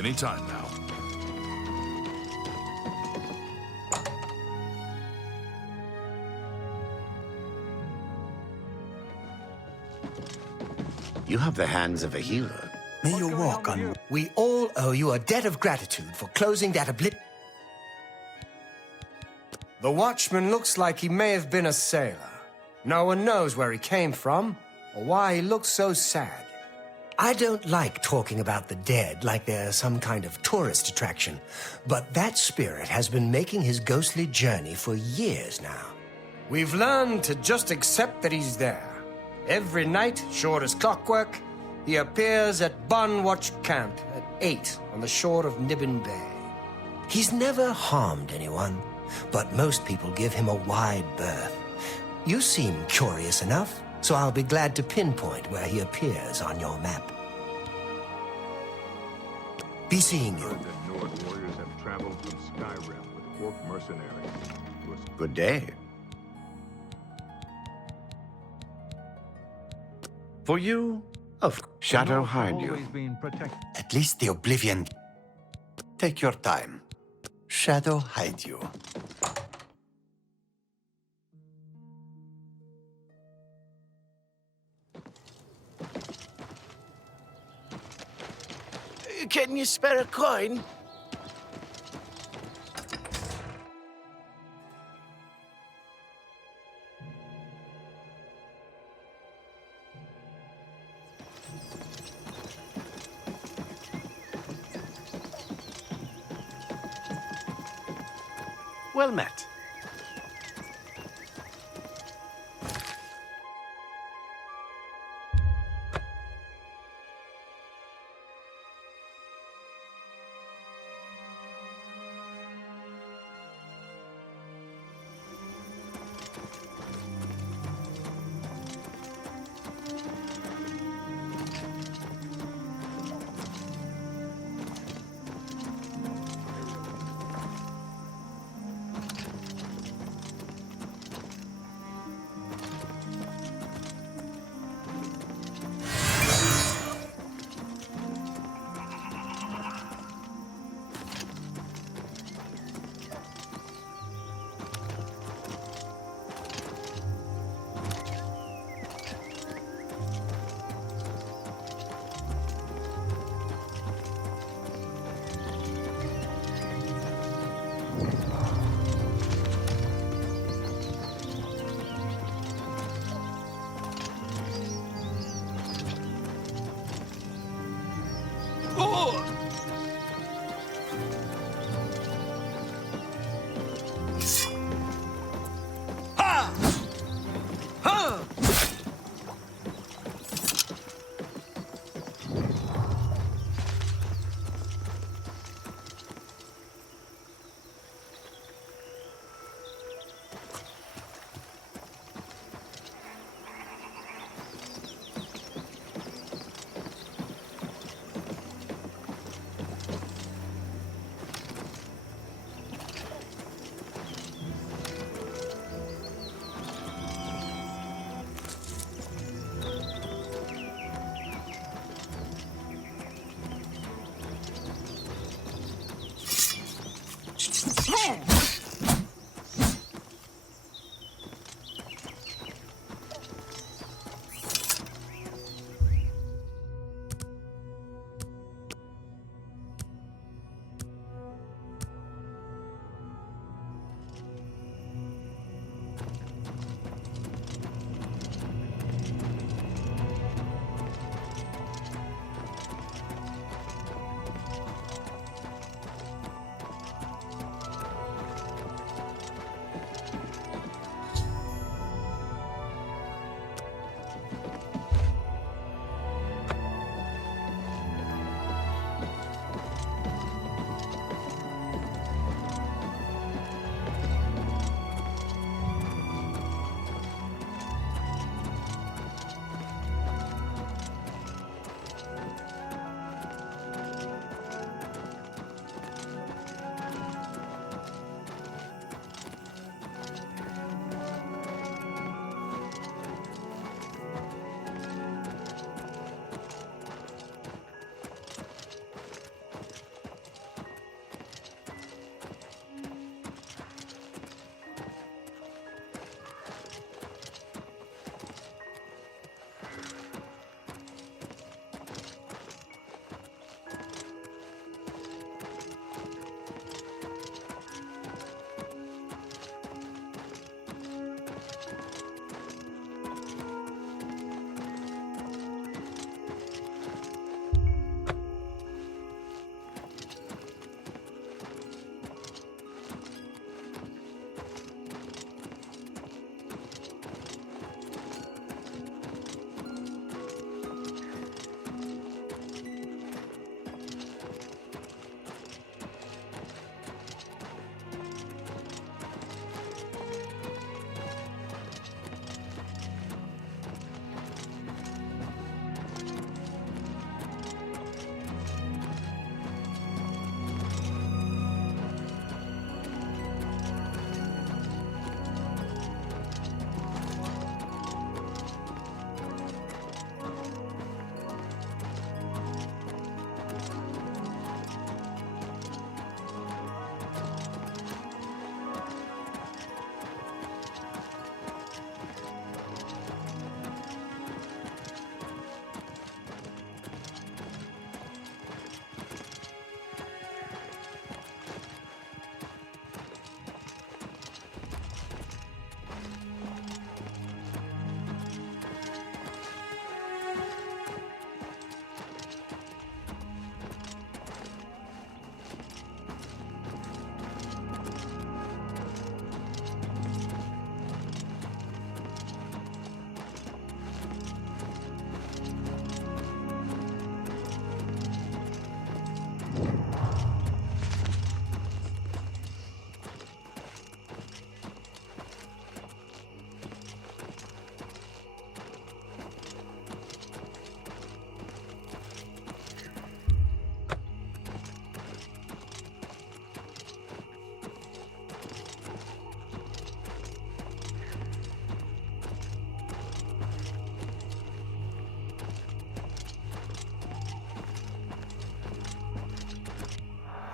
Anytime now. You have the hands of a healer. May you walk on. We all owe you a debt of gratitude for closing that The watchman looks like he may have been a sailor. No one knows where he came from, or why he looks so sad. I don't like talking about the dead like they're some kind of tourist attraction, but that spirit has been making his ghostly journey for years now. We've learned to just accept that he's there. Every night, short as clockwork, he appears at Bunwatch Camp at 8 on the shore of Niben Bay. He's never harmed anyone, but most people give him a wide berth. You seem curious enough, so I'll be glad to pinpoint where he appears on your map. Be seeing you. Heard that Nord warriors have traveled from Skyrim with orc mercenaries. Good day. For you, of Shadow hide you. Always being protected. At least the Oblivion. Take your time. Shadow hide you. Can you spare a coin? Well met.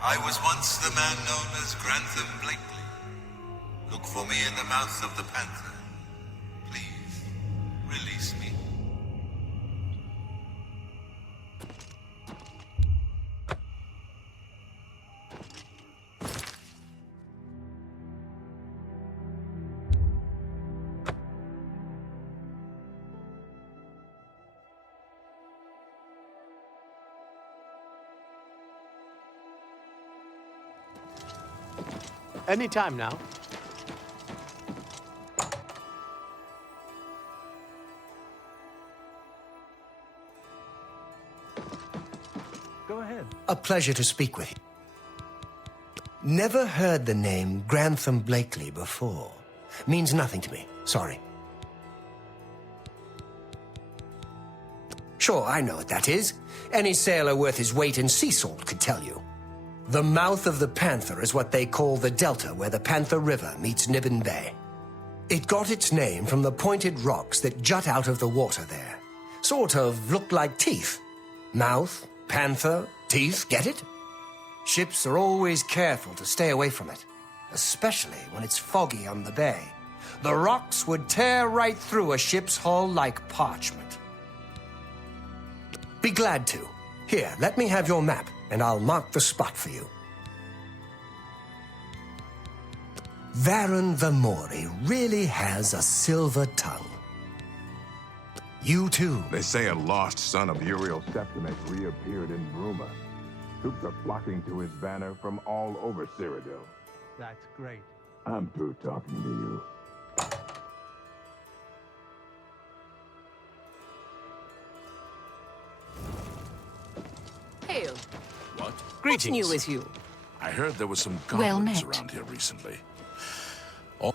I was once the man known as Grantham Blakely. Look for me in the mouth of the panther. Please, release me. Any time now. Go ahead. A pleasure to speak with you. Never heard the name Grantham Blakely before. Means nothing to me. Sorry. Sure, I know what that is. Any sailor worth his weight in sea salt could tell you. The mouth of the Panther is what they call the delta where the Panther River meets Niben Bay. It got its name from the pointed rocks that jut out of the water there. Sort of look like teeth. Mouth, panther, teeth, get it? Ships are always careful to stay away from it, especially when it's foggy on the bay. The rocks would tear right through a ship's hull like parchment. Be glad to. Here, let me have your map, and I'll mark the spot for you. Varen the Mori really has a silver tongue. You too. They say a lost son of Uriel Septim has reappeared in Bruma. Troops are flocking to his banner from all over Cyrodiil. That's great. I'm through talking to you. Hail. What? What's new with you? I heard there was some Well goblins met. around here recently. Oh.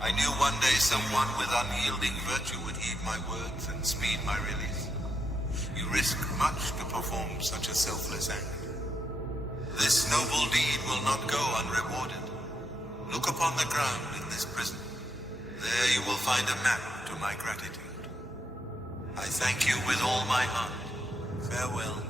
I knew one day someone with unyielding virtue would heed my words and speed my release. You risk much to perform such a selfless act. This noble deed will not go unrewarded. Look upon the ground in this prison. There you will find a map to my gratitude. I thank you with all my heart. Farewell.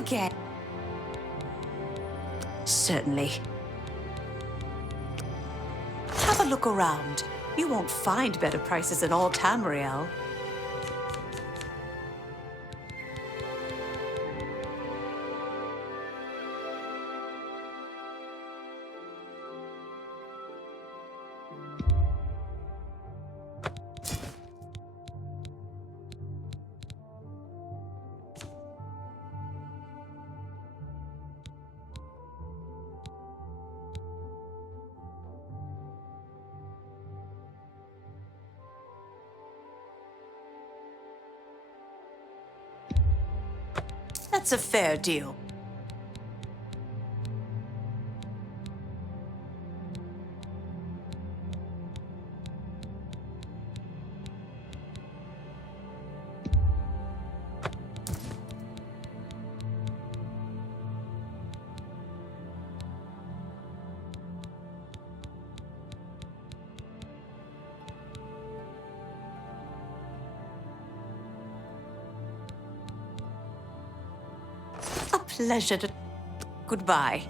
again? Certainly. Have a look around. You won't find better prices in all Tamriel. That's a fair deal. A pleasure to... Goodbye.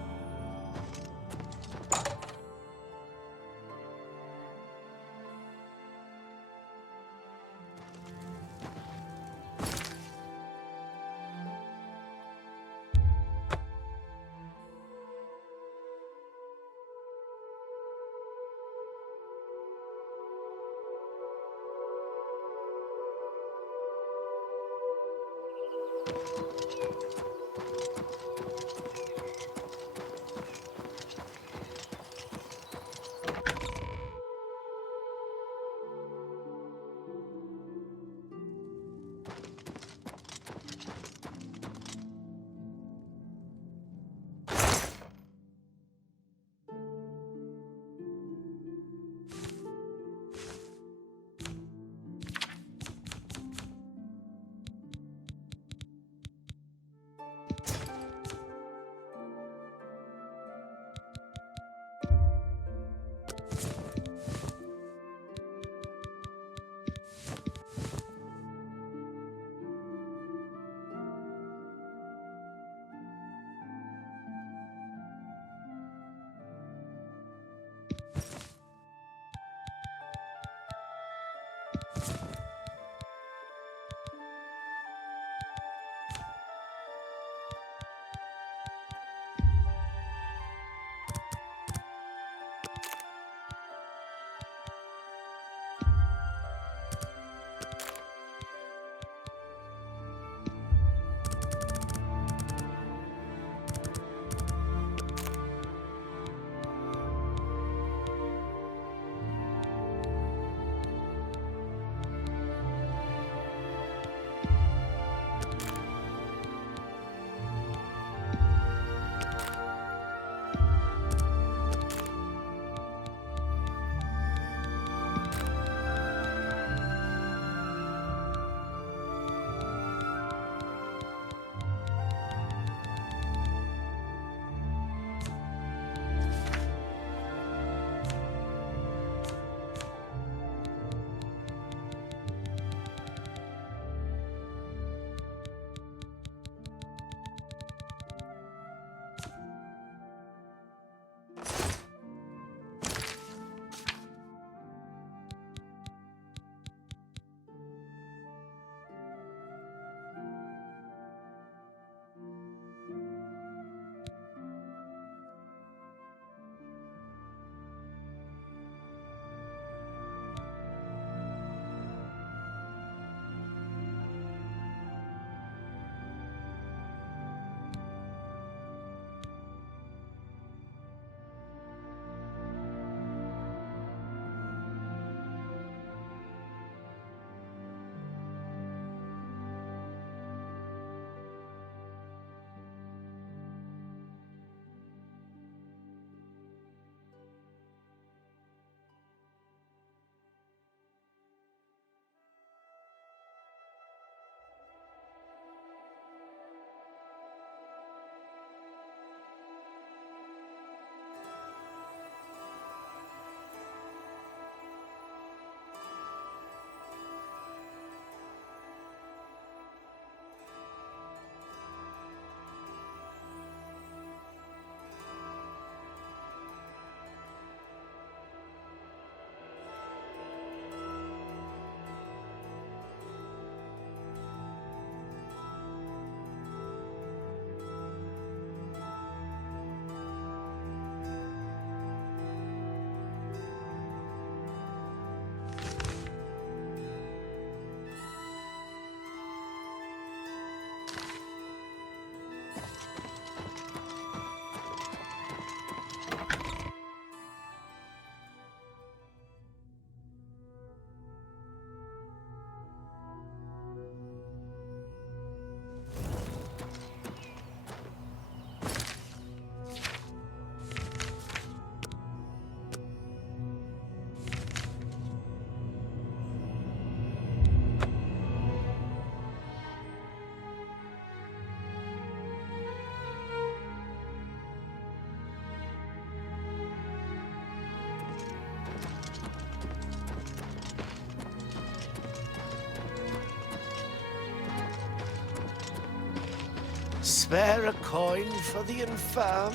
spare a coin for the infirm?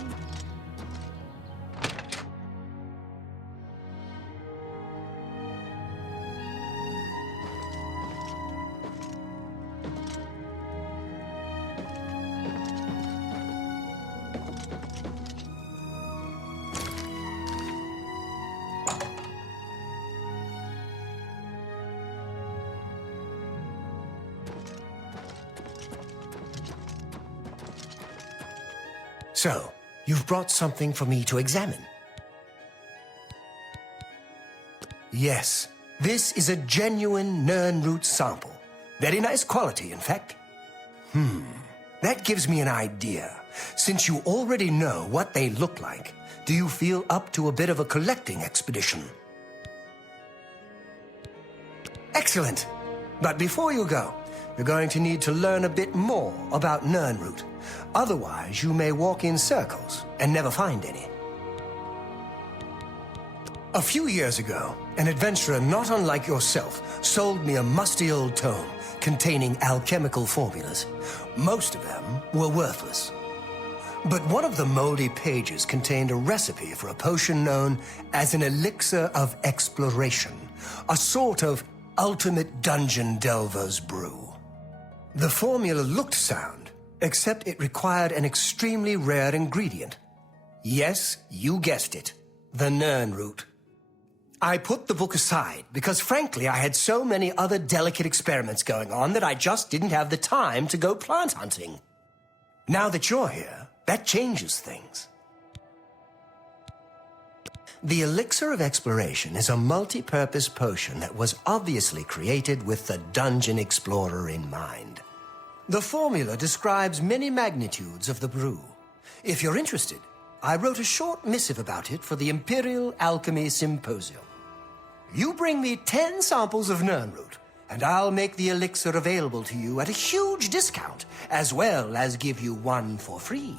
So, you've brought something for me to examine. Yes, this is a genuine Nirnroot sample. Very nice quality, in fact. That gives me an idea. Since you already know what they look like, do you feel up to a bit of a collecting expedition? Excellent. But before you go, you're going to need to learn a bit more about Nirnroot. Otherwise, you may walk in circles and never find any. A few years ago, an adventurer not unlike yourself sold me a musty old tome containing alchemical formulas. Most of them were worthless. But one of the moldy pages contained a recipe for a potion known as an elixir of exploration, a sort of ultimate dungeon delver's brew. The formula looked sound, except it required an extremely rare ingredient. Yes, you guessed it, the Nirnroot. I put the book aside because, frankly, I had so many other delicate experiments going on that I just didn't have the time to go plant hunting. Now that you're here, that changes things. The Elixir of Exploration is a multi-purpose potion that was obviously created with the Dungeon Explorer in mind. The formula describes many magnitudes of the brew. If you're interested, I wrote a short missive about it for the Imperial Alchemy Symposium. You bring me 10 samples of Nirnroot, and I'll make the elixir available to you at a huge discount, as well as give you one for free.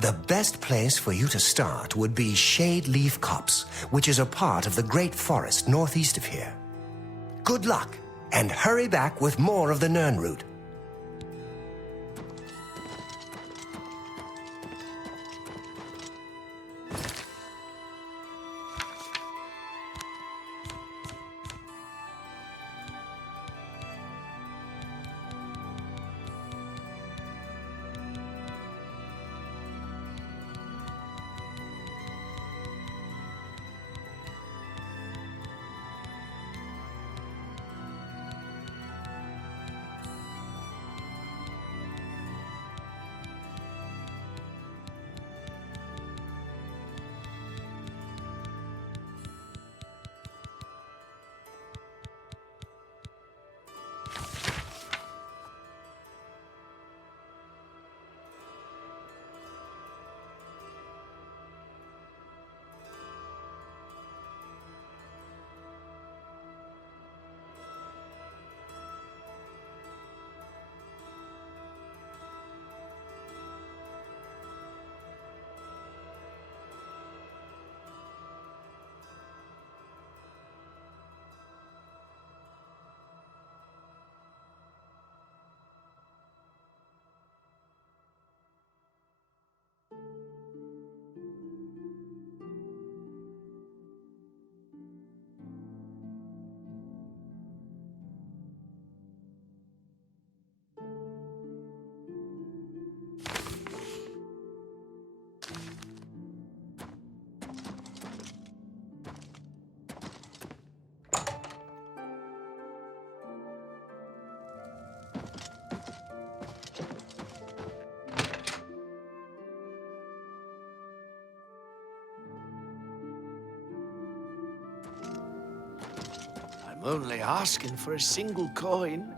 The best place for you to start would be Shade Leaf Copse, which is a part of the Great Forest northeast of here. Good luck, and hurry back with more of the Nirnroot. I'm only asking for a single coin.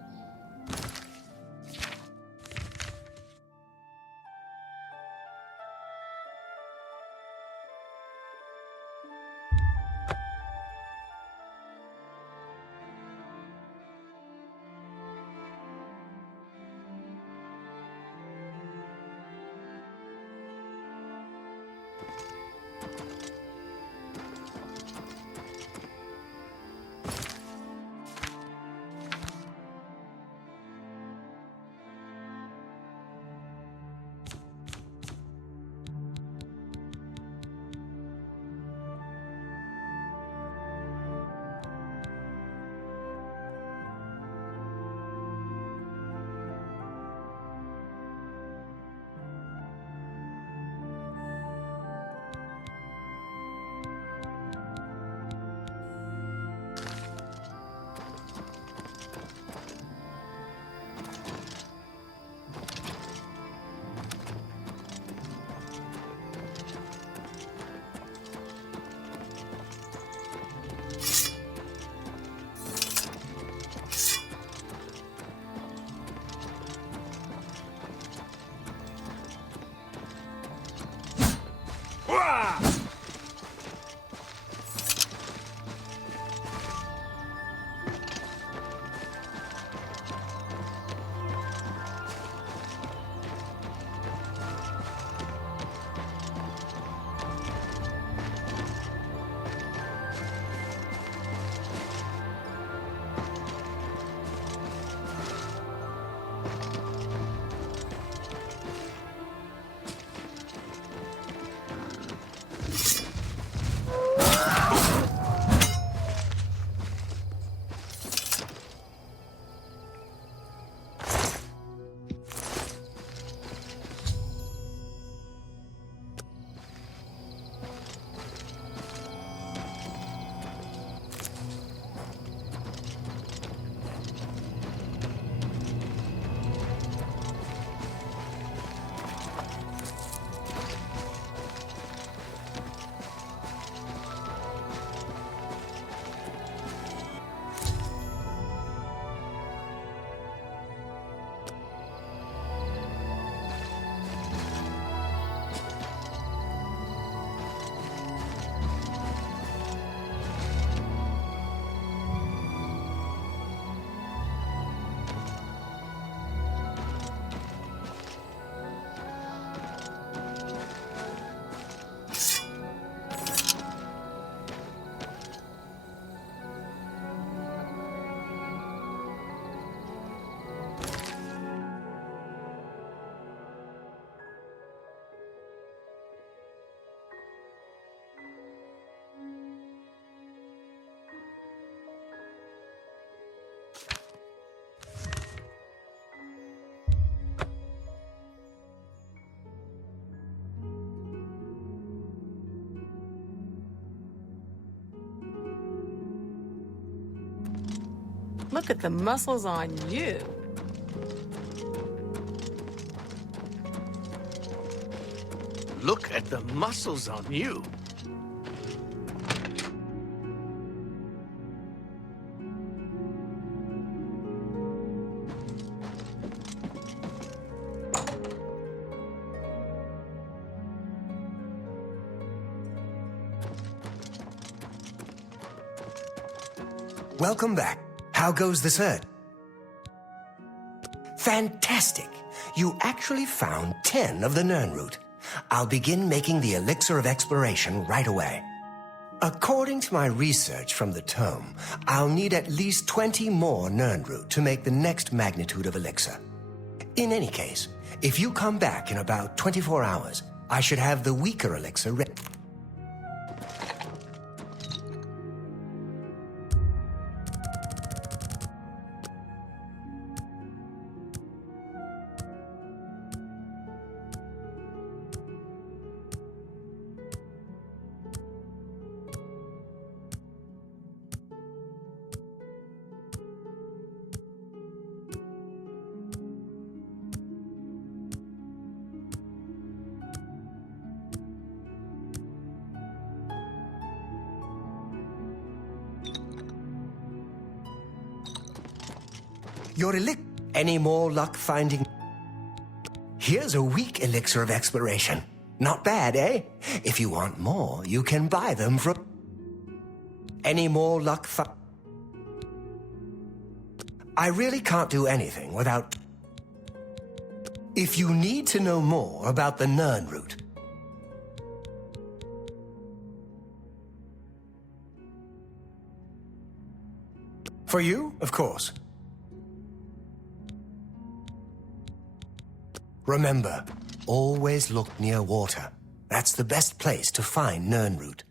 Look at the muscles on you. Look at the muscles on you. Welcome back. How goes the search? Fantastic! You actually found 10 of the Nirnroot. I'll begin making the Elixir of Exploration right away. According to my research from the tome, I'll need at least 20 more Nirnroot to make the next magnitude of Elixir. In any case, if you come back in about 24 hours, I should have the weaker Elixir ready. Your elixir. Any more luck finding? Here's a weak elixir of exploration. Not bad, eh? If you want more, you can buy them from... Any more luck I really can't do anything without... If you need to know more about the Nirnroot... For you, of course. Remember, always look near water. That's the best place to find Nirnroot.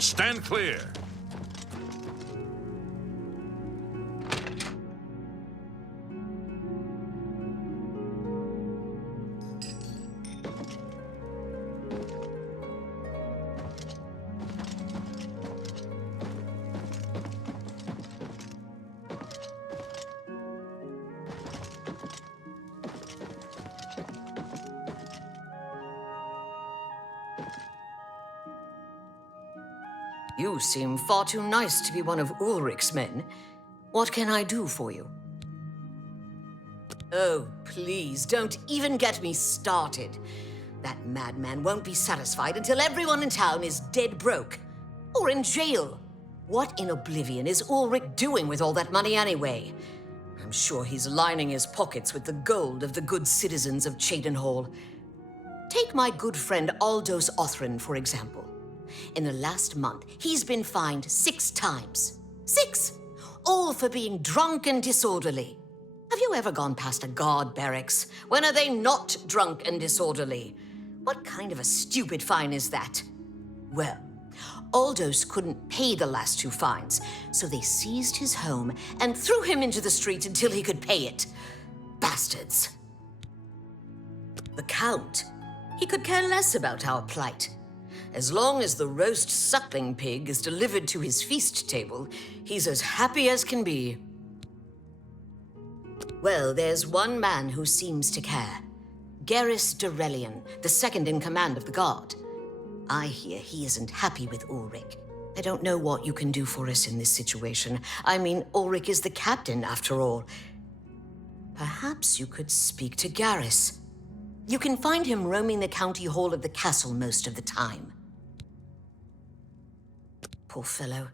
Stand clear. You seem far too nice to be one of Ulrich's men. What can I do for you? Oh, please, don't even get me started. That madman won't be satisfied until everyone in town is dead broke. Or in jail. What in Oblivion is Ulrich doing with all that money anyway? I'm sure he's lining his pockets with the gold of the good citizens of Cheydinhall. Take my good friend Aldous Othran, for example. In the last month, he's been fined 6 times. 6! All for being drunk and disorderly. Have you ever gone past a guard barracks? When are they not drunk and disorderly? What kind of a stupid fine is that? Well, Aldous couldn't pay the last 2 fines, so they seized his home and threw him into the street until he could pay it. Bastards. The Count, he could care less about our plight. As long as the roast suckling pig is delivered to his feast table, he's as happy as can be. Well, there's one man who seems to care. Garrus Durelian, the second in command of the guard. I hear he isn't happy with Ulrich. I don't know what you can do for us in this situation. I mean, Ulrich is the captain, after all. Perhaps you could speak to Garrus. You can find him roaming the county hall of the castle most of the time. Poor fellow.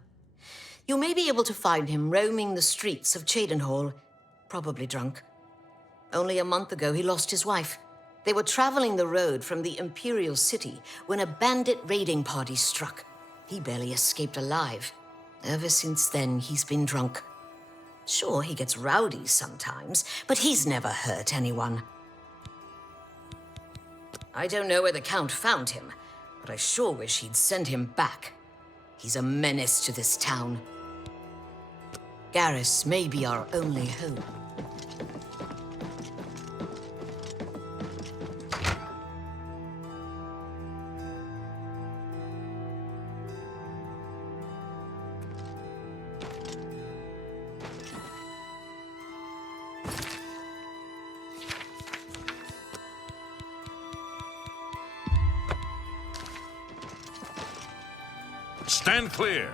You may be able to find him roaming the streets of Cheydinhall, probably drunk. Only a month ago, he lost his wife. They were traveling the road from the Imperial City when a bandit raiding party struck. He barely escaped alive. Ever since then, he's been drunk. Sure, he gets rowdy sometimes, but he's never hurt anyone. I don't know where the Count found him, but I sure wish he'd send him back. He's a menace to this town. Garrus may be our only hope. Stand clear.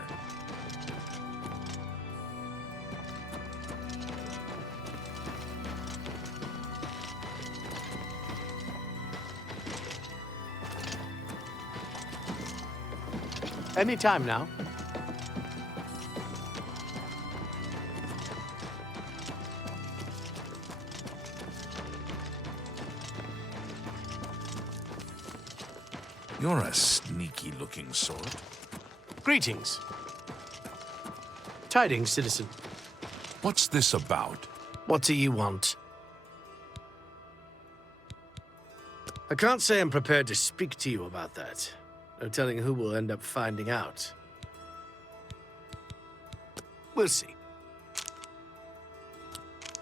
Any time now. You're a sneaky-looking sort. Greetings. Tidings, citizen. What's this about? What do you want? I can't say I'm prepared to speak to you about that. No telling who will end up finding out. We'll see.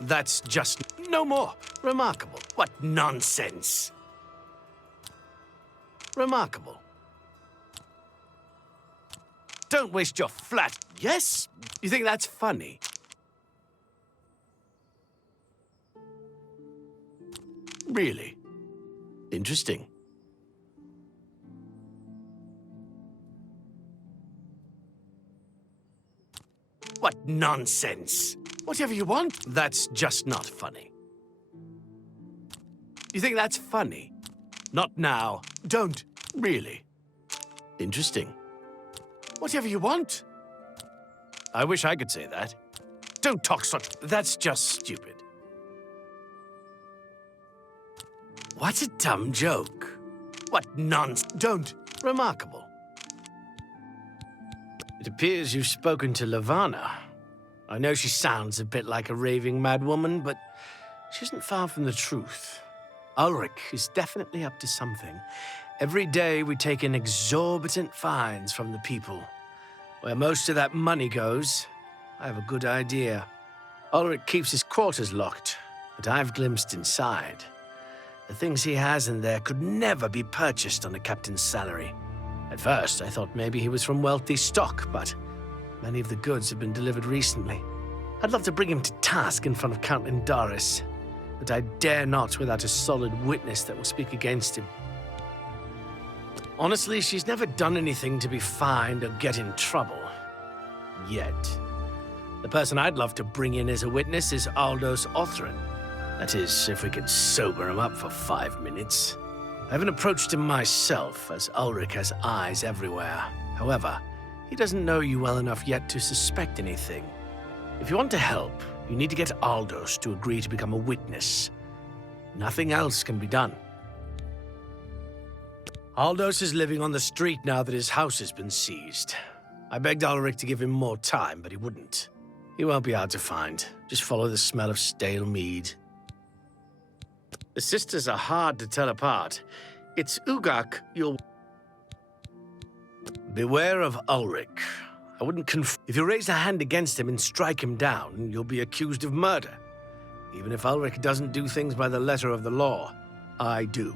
That's just no more. Remarkable. What nonsense. Remarkable. Don't waste your flat. Yes? You think that's funny? Really? Interesting. What nonsense. Whatever you want. That's just not funny. You think that's funny? Not now. Don't. Really. Interesting. Whatever you want. I wish I could say that. Don't talk such. That's just stupid. What a dumb joke. What nonsense. Don't. Remarkable. It appears you've spoken to Lavanna. I know she sounds a bit like a raving madwoman, but she isn't far from the truth. Ulrich is definitely up to something. Every day we take in exorbitant fines from the people. Where most of that money goes, I have a good idea. Ulrich keeps his quarters locked, but I've glimpsed inside. The things he has in there could never be purchased on a captain's salary. At first, I thought maybe he was from wealthy stock, but many of the goods have been delivered recently. I'd love to bring him to task in front of Count Lindaris, but I dare not without a solid witness that will speak against him. Honestly, she's never done anything to be fined or get in trouble. Yet. The person I'd love to bring in as a witness is Aldous Othrin. That is, if we could sober him up for 5 minutes. I haven't approached him myself, as Ulrich has eyes everywhere. However, he doesn't know you well enough yet to suspect anything. If you want to help, you need to get Aldous to agree to become a witness. Nothing else can be done. Aldous is living on the street now that his house has been seized. I begged Ulrich to give him more time, but he wouldn't. He won't be hard to find. Just follow the smell of stale mead. The sisters are hard to tell apart. It's Ugak you'll... Beware of Ulrich. I wouldn't If you raise a hand against him and strike him down, you'll be accused of murder. Even if Ulrich doesn't do things by the letter of the law, I do.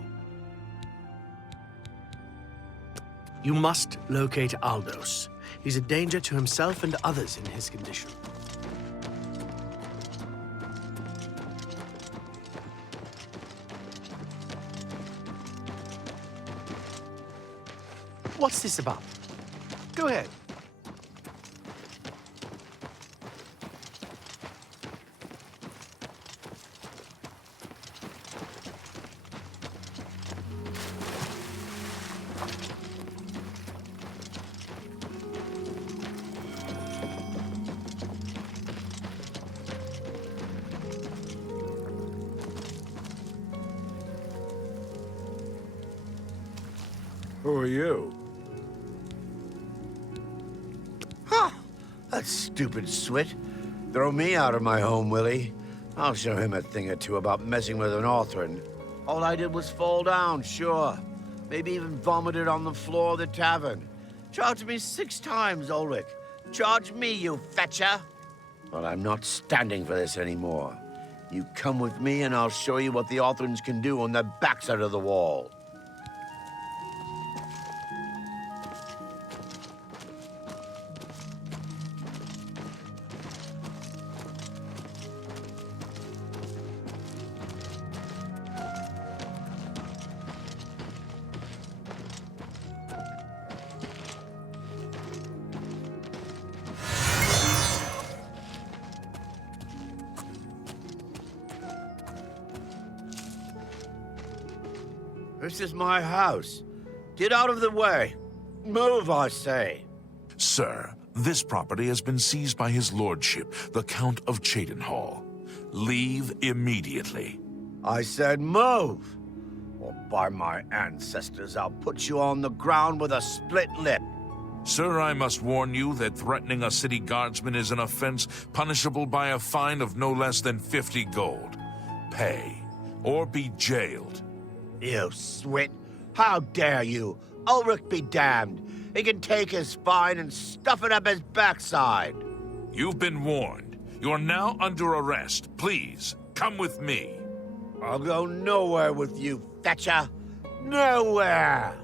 You must locate Aldous. He's a danger to himself and others in his condition. What's this about? Go ahead. Who are you? That stupid swit. Throw me out of my home, Willie. I'll show him a thing or two about messing with an Othrin. All I did was fall down, sure. Maybe even vomited on the floor of the tavern. Charge me 6 times, Ulrich. Charge me, you fetcher. Well, I'm not standing for this anymore. You come with me and I'll show you what the Othrins can do on the backside of the wall. This is my house. Get out of the way. Move, I say. Sir, this property has been seized by his lordship, the Count of Cheydinhal. Leave immediately. I said move. Or by my ancestors, I'll put you on the ground with a split lip. Sir, I must warn you that threatening a city guardsman is an offense punishable by a fine of no less than 50 gold. Pay, or be jailed. You swit! How dare you? Ulrich be damned. He can take his fine and stuff it up his backside. You've been warned. You're now under arrest. Please, come with me. I'll go nowhere with you, fetcher. Nowhere!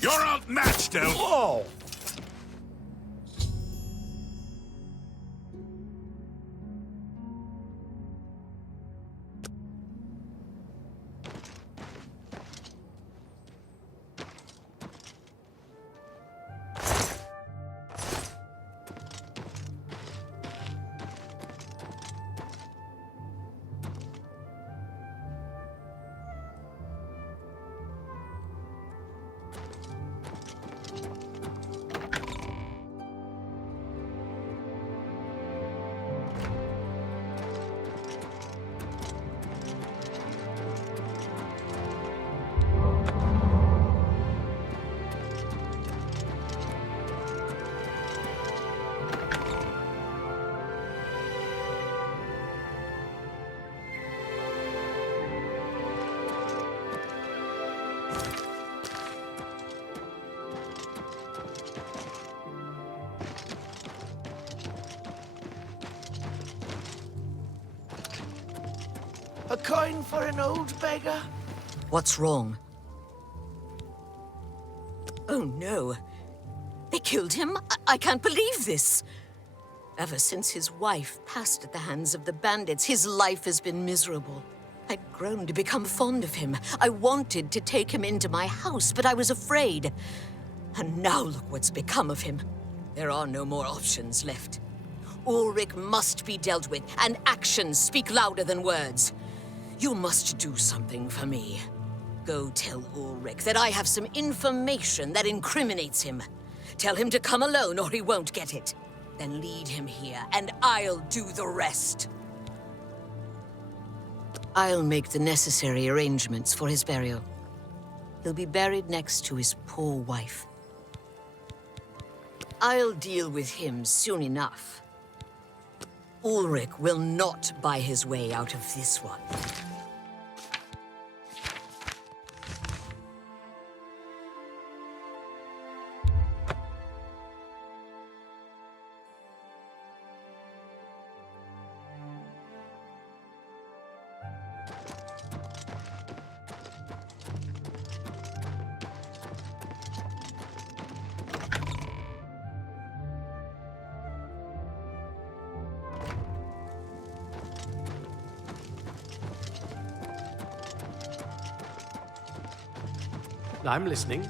You're outmatched, Elf! Oh! A coin for an old beggar? What's wrong? Oh no. They killed him? I can't believe this. Ever since his wife passed at the hands of the bandits, his life has been miserable. I'd grown to become fond of him. I wanted to take him into my house, but I was afraid. And now look what's become of him. There are no more options left. Ulrich must be dealt with, and actions speak louder than words. You must do something for me. Go tell Ulrich that I have some information that incriminates him. Tell him to come alone or he won't get it. Then lead him here, and I'll do the rest. I'll make the necessary arrangements for his burial. He'll be buried next to his poor wife. I'll deal with him soon enough. Ulrich will not buy his way out of this one. I'm listening.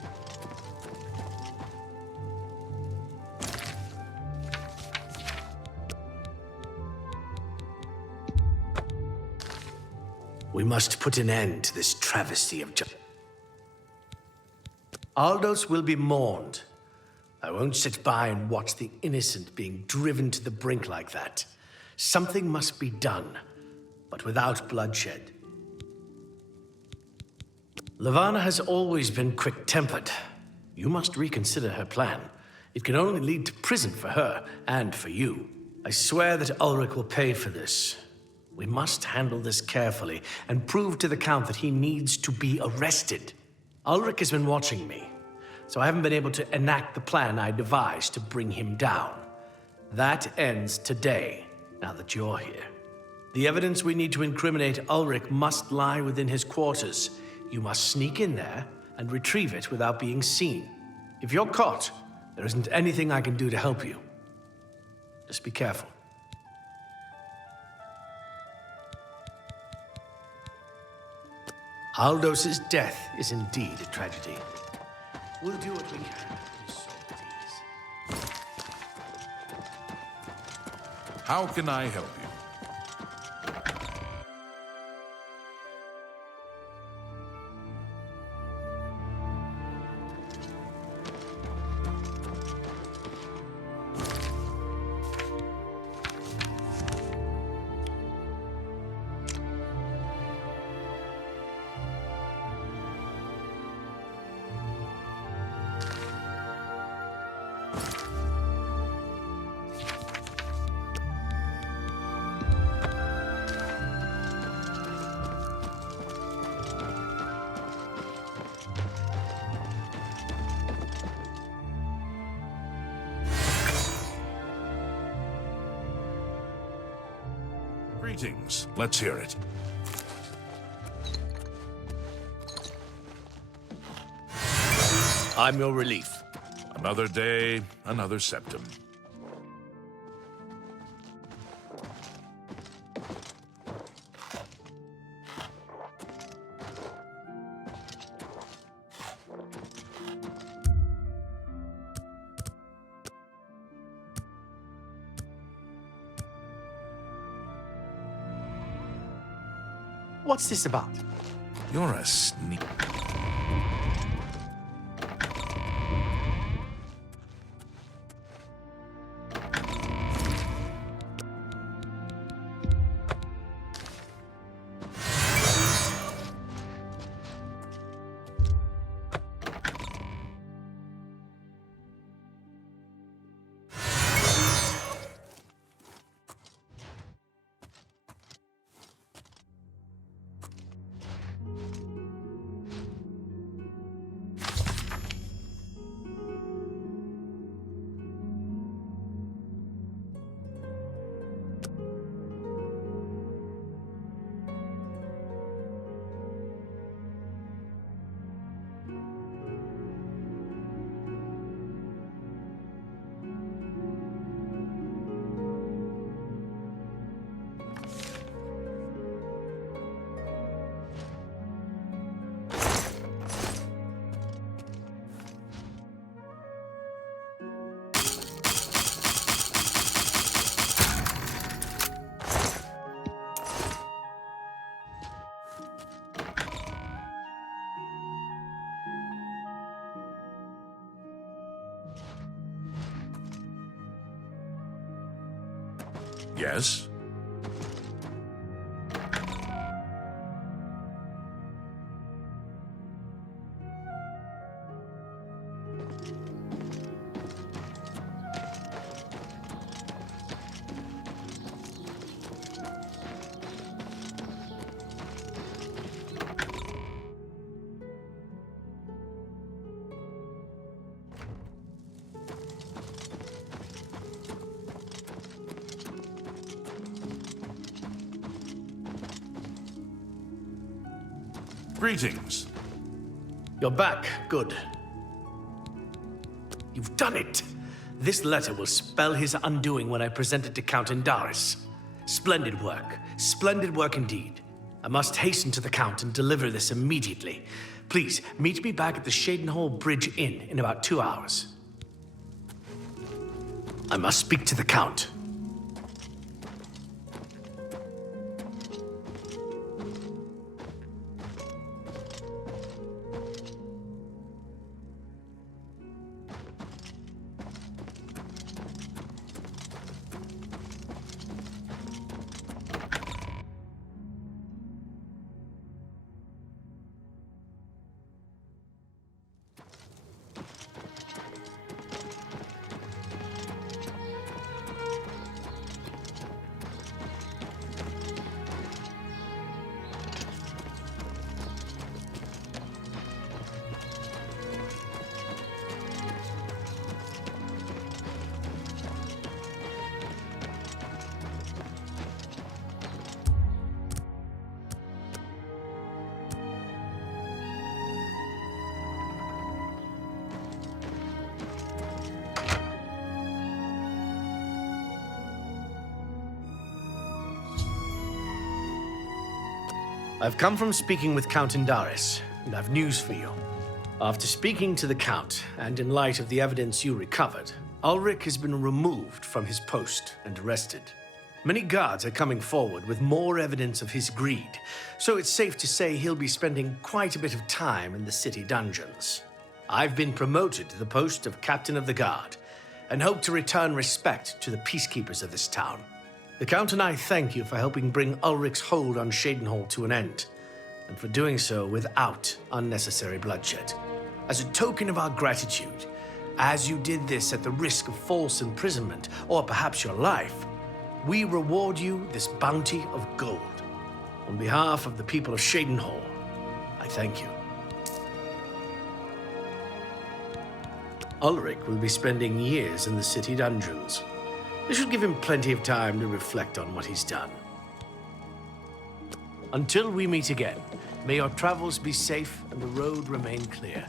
We must put an end to this travesty of justice. Aldos will be mourned. I won't sit by and watch the innocent being driven to the brink like that. Something must be done, but without bloodshed. Levana has always been quick-tempered. You must reconsider her plan. It can only lead to prison for her and for you. I swear that Ulrich will pay for this. We must handle this carefully and prove to the Count that he needs to be arrested. Ulrich has been watching me, so I haven't been able to enact the plan I devised to bring him down. That ends today, now that you're here. The evidence we need to incriminate Ulrich must lie within his quarters. You must sneak in there and retrieve it without being seen. If you're caught, there isn't anything I can do to help you. Just be careful. Aldos's death is indeed a tragedy. We'll do what we can to solve these. How can I help you? Greetings. Let's hear it. I'm your relief. Another day, another septum. What's this about? You're a sneak. Yes? Greetings. You're back. Good. You've done it. This letter will spell his undoing when I present it to Count Indaris. Splendid work. Splendid work indeed. I must hasten to the Count and deliver this immediately. Please, meet me back at the Shadenhall Bridge Inn in about 2 hours. I must speak to the Count. I've come from speaking with Count Indaris, and I've news for you. After speaking to the Count, and in light of the evidence you recovered, Ulrich has been removed from his post and arrested. Many guards are coming forward with more evidence of his greed, so it's safe to say he'll be spending quite a bit of time in the city dungeons. I've been promoted to the post of Captain of the Guard, and hope to return respect to the peacekeepers of this town. The Count and I thank you for helping bring Ulrich's hold on Shadenhall to an end, and for doing so without unnecessary bloodshed. As a token of our gratitude, as you did this at the risk of false imprisonment, or perhaps your life, we reward you this bounty of gold. On behalf of the people of Shadenhall, I thank you. Ulrich will be spending years in the city dungeons. This should give him plenty of time to reflect on what he's done. Until we meet again, may your travels be safe and the road remain clear.